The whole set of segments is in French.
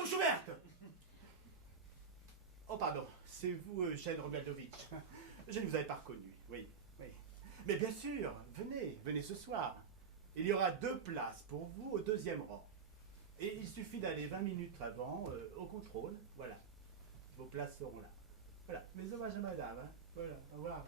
bouche ouverte! Oh, pardon, c'est vous, Eugène Robialdovitch. Je ne vous avais pas reconnu, oui, oui. Mais bien sûr, venez ce soir. Il y aura 2 places pour vous au 2e rang. Et il suffit d'aller 20 minutes avant, au contrôle, voilà. Vos places seront là. Voilà, mes hommages à madame, hein. Voilà, au revoir.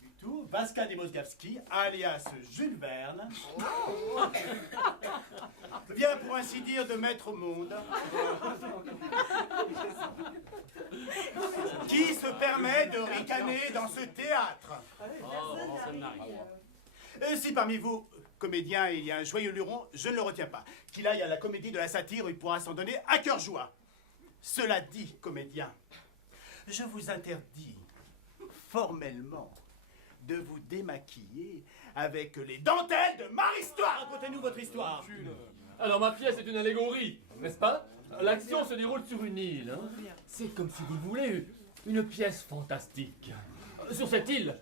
Du tout, Vaska Demosgavski, alias Jules Verne, vient pour ainsi dire de mettre au monde, qui se permet de ricaner dans ce théâtre. Si parmi vous, comédiens, il y a un joyeux luron, je ne le retiens pas. Qu'il aille à la comédie de la satire où il pourra s'en donner à cœur joie. Cela dit, comédien, je vous interdis formellement de vous démaquiller avec les dentelles de ma histoire. Racontez-nous votre histoire. Alors ma pièce est une allégorie, n'est-ce pas? L'action se déroule sur une île. Hein. C'est comme si vous le voulez, une pièce fantastique. Sur cette île,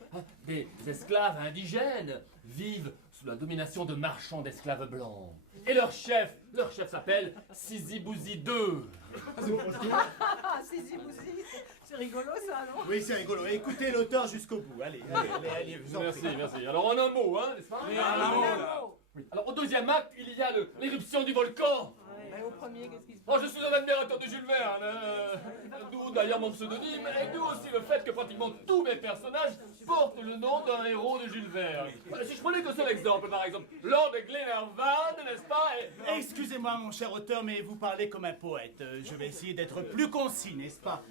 des esclaves indigènes vivent sous la domination de marchands d'esclaves blancs. Et leur chef s'appelle Sisi Bouzi II. Sisi Bouzi, c'est rigolo ça, non? Oui, c'est rigolo. Écoutez l'auteur jusqu'au bout. Allez, vous en prie. Merci. Alors en un mot, hein, n'est-ce pas? Oui. Alors au 2e acte, il y a l'éruption du volcan. Ouais. Au premier, qu'est-ce qui se Oh, passe? je suis un admirateur de Jules Verne, d'où d'ailleurs mon pseudonyme, et d'où aussi le fait que pratiquement tous mes personnages portent le nom d'un héros de Jules Verne. Si je prenais que seul exemple, par exemple, Lord Glenarvan, n'est-ce pas? Excusez-moi, mon cher auteur, mais vous parlez comme un poète. Je vais essayer d'être plus concis, n'est-ce pas?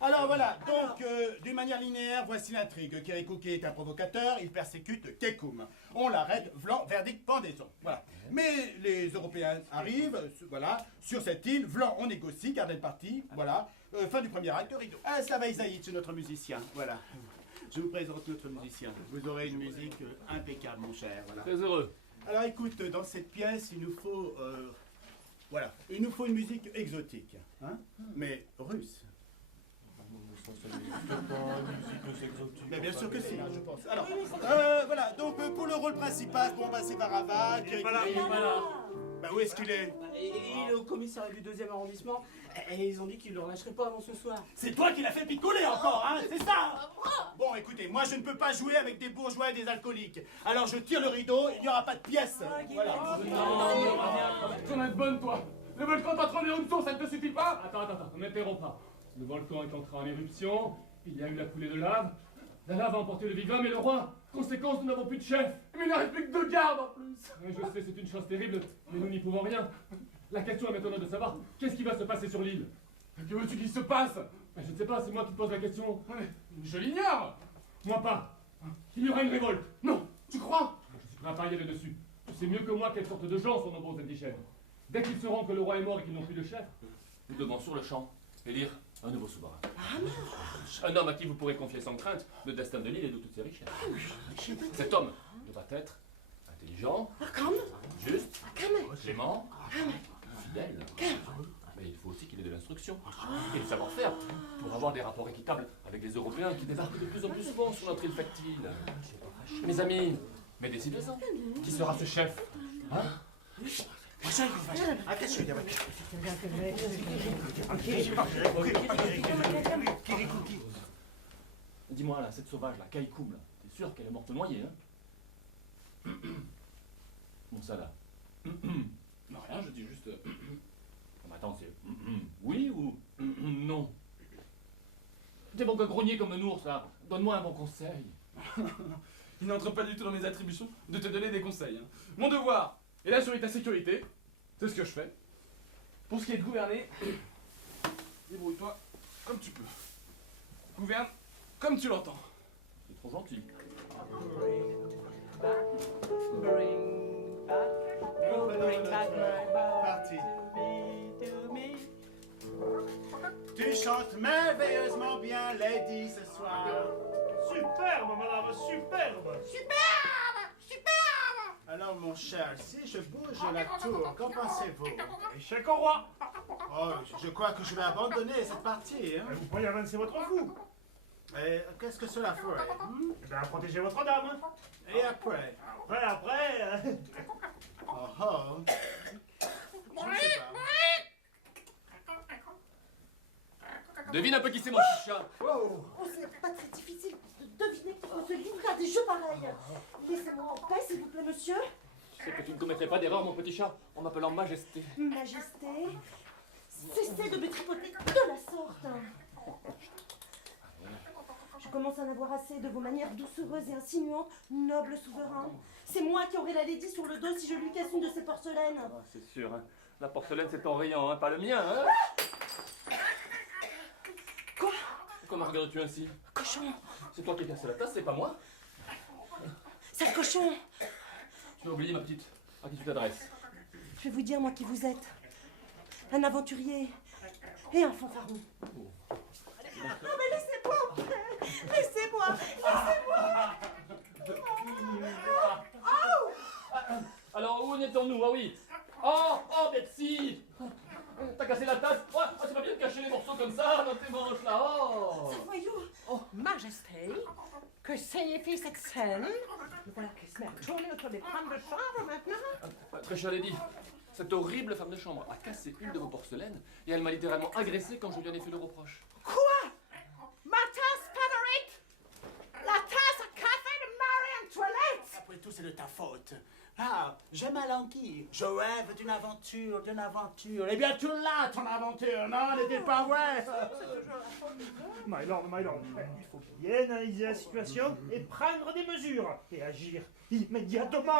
Alors voilà, donc, d'une manière linéaire, voici l'intrigue. Kérikouké est un provocateur, il persécute Kekoum. On l'arrête, Vlan, verdict, pendaison. Voilà. Mais les Européens arrivent, voilà, sur cette île, Vlan, on négocie, garde le parti, voilà. Fin du premier acte, rideau. Ah, Slava Isaïtch, notre musicien, voilà. Je vous présente notre musicien. Vous aurez une musique impeccable, mon cher, voilà. Très heureux. Alors écoute, dans cette pièce, il nous faut, voilà, il nous faut une musique exotique, hein, mais russe. Mais bien sûr que si, je pense. Alors, voilà, donc pour le rôle principal, bon bah c'est Barava. Il est pas là. Bah où est-ce qu'il est? Il est au commissariat du 2e arrondissement et ils ont dit qu'ils ne le relâcheraient pas avant ce soir. C'est toi qui l'as fait picoler encore, hein, c'est ça? Bon, écoutez, moi je ne peux pas jouer avec des bourgeois et des alcooliques. Alors je tire le rideau, il n'y aura pas de pièce. Voilà. T'en es bonne, toi. Le volcan est entré en éruption, ça ne te suffit pas? Attends, ne m'interromps pas. Le volcan est entré en éruption, il y a eu la coulée de lave. La lave a emporté le vivant, mais le roi, conséquence, nous n'avons plus de chef. Mais il ne reste plus que 2 gardes en plus. Oui, je sais, c'est une chose terrible, mais nous n'y pouvons rien. La question est maintenant de savoir qu'est-ce qui va se passer sur l'île. Que veux-tu qu'il se passe? Je ne sais pas, c'est moi qui te pose la question. Je l'ignore. Moi pas. Il y aura une révolte. Non, tu crois? Je suis prêt à parier là-dessus. Tu sais mieux que moi quelle sorte de gens sont nombreux indigènes. Dès qu'ils sauront que le roi est mort et qu'ils n'ont plus de chef, nous devons sur le champ élire un nouveau souverain. Un homme à qui vous pourrez confier sans crainte le destin de l'île et de toutes ses richesses. Cet homme devra être intelligent, juste, clément, fidèle. Mais il faut aussi qu'il ait de l'instruction et le savoir-faire pour avoir des rapports équitables avec les Européens qui débarquent de plus en plus souvent sur notre île factile. Mes amis, mais décidez-en. Qui sera ce chef? Hein? Dis-moi là, cette sauvage là, Kaïkoum là, t'es sûr qu'elle est morte noyée, hein? Bon ça là. Non rien, je dis juste. Mais attends, c'est oui ou non? T'es bon qu'un grognier comme un ours là, donne-moi un bon conseil. Il n'entre pas du tout dans mes attributions de te donner des conseils. Hein. Mon devoir est d'assurer ta sécurité, c'est ce que je fais. Pour ce qui est de gouverner, débrouille-toi comme tu peux. Gouverne comme tu l'entends. C'est trop gentil. Bring back my boy Parti. to me. Tu chantes merveilleusement bien, Lady, ce soir. Superbe, madame, superbe. Alors, mon cher, si je bouge la tour, qu'en pensez-vous? Échec au roi. Oh, je crois que je vais abandonner cette partie. Hein? Vous pourriez avancer votre fou. Et qu'est-ce que cela ferait? Eh bien, protéger votre dame. Et après? Après. Oh oh. Je ne sais pas. Devine un peu qui c'est mon petit chat. Oh, c'est pas très difficile de deviner qui peut se livrer à des jeux pareils. Laissez-moi en paix, s'il vous plaît, monsieur. C'est que tu ne commettrais pas d'erreur, mon petit chat, en m'appelant Majesté. Majesté, cessez de me tripoter de la sorte. Je commence à en avoir assez de vos manières doucereuses et insinuantes, noble souverain. C'est moi qui aurai la lady sur le dos si je lui casse une de ses porcelaines. Ah, c'est sûr, hein. La porcelaine, c'est ton rayon, hein, pas le mien, hein. Quoi? Comment regardes-tu ainsi? Cochon! C'est toi qui as cassé la tasse, c'est pas moi. Sale cochon! Tu as oublié, ma petite. À qui tu t'adresses? Je vais vous dire, moi, qui vous êtes. Un aventurier et un fanfaron. Non, mais laissez-moi en paix. Laissez-moi. Alors, où en étions-nous? Ah oui. Oh, Betsy! T'as cassé la tasse? Ouais, c'est pas bien de cacher les morceaux comme ça dans tes manches, là. Oh! Voyou. Oh, Majesté, que signifie cette scène? Le voilà qui se met à tourner autour des femmes de chambre maintenant. Très cher Lady, cette horrible femme de chambre a cassé une de vos porcelaines et elle m'a littéralement agressé quand je lui en ai fait le reproche. Quoi? Ma tasse favorite? La tasse à café de Marie-Antoinette? Après tout, c'est de ta faute. Ah, je m'alanguis. Je rêve d'une aventure, d'une aventure. Eh bien, tu l'as, ton aventure, non? N'est-il pas vrai? My lord, il faut bien analyser la situation et prendre des mesures et agir immédiatement.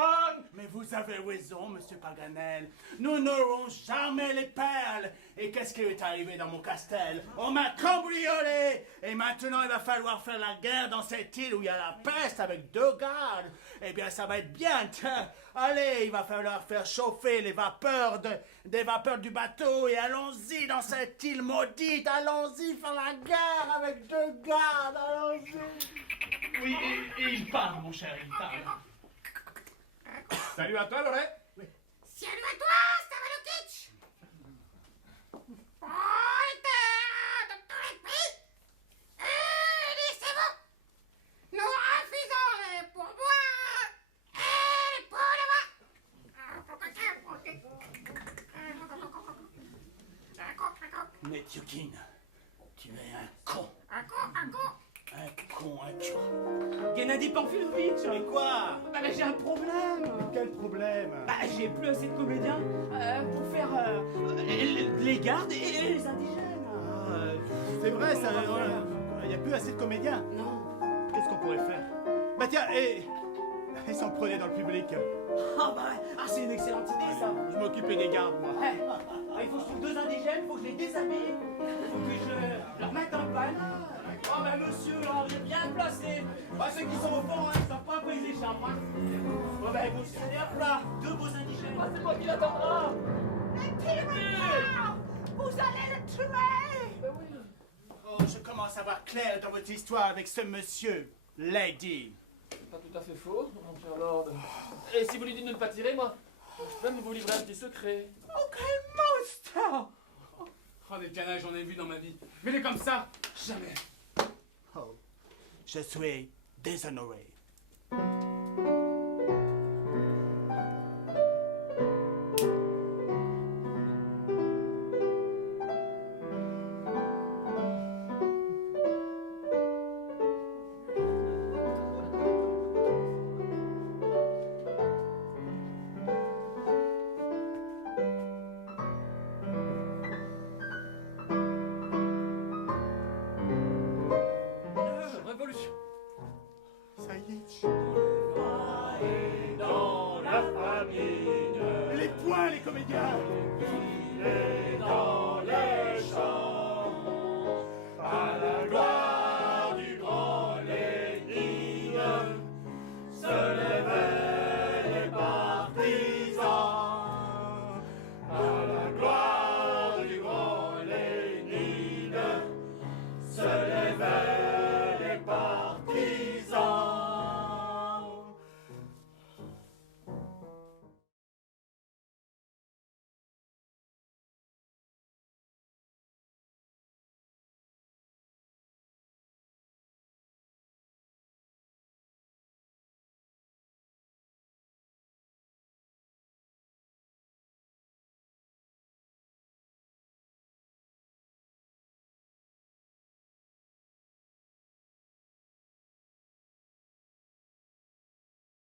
Mais vous avez raison, monsieur Paganel. Nous n'aurons jamais les perles. Et qu'est-ce qui est arrivé dans mon castel? On m'a cambriolé. Et maintenant, il va falloir faire la guerre dans cette île où il y a la peste avec 2 gardes. Eh bien, ça va être bien. Tiens. Allez, il va falloir faire chauffer les vapeurs des vapeurs du bateau. Et allons-y dans cette île maudite. Allons-y faire la guerre avec 2 gardes. Allons-y. Oui, et il parle, mon cher, il parle. Salut à toi, Loré. Salut à toi, Stavalokitch! Docteur Épée, laissez-vous! Nous refusons les pourboires et les pots de vin! Metyukin, tu es un con. Un con! Un con. Gennady Pamfilovitch. Mais quoi? Bah, j'ai un problème. Quel problème? Bah, j'ai plus assez de comédiens pour faire les gardes et les indigènes. C'est vrai, ça. Il n'y a plus assez de comédiens. Non. Qu'est-ce qu'on pourrait faire? Bah tiens, et s'en prenait dans le public. C'est une excellente idée, ça. Je m'occupais des gardes, moi. Il faut que je trouve 2 indigènes, faut que je les déshabille, faut que je leur mette un panne. Oh, mais monsieur, là, j'ai bien placé. Ceux qui sont au fond, ils savent pas à quoi ils échappent. Oh, ben, vous savez, hop là, 2 beaux indigènes. C'est moi qui l'attendra! Vous allez le tuer! Oh, je commence à voir clair dans votre histoire avec ce monsieur, Lady. Pas tout à fait faux, mon cher Lord. Et si vous lui dites de ne pas tirer, moi, je peux même vous livrer un petit secret. Oh, quel monstre! Oh, des canailles, j'en ai vu dans ma vie. Mais les comme ça, jamais. Oh, je suis déshonoré.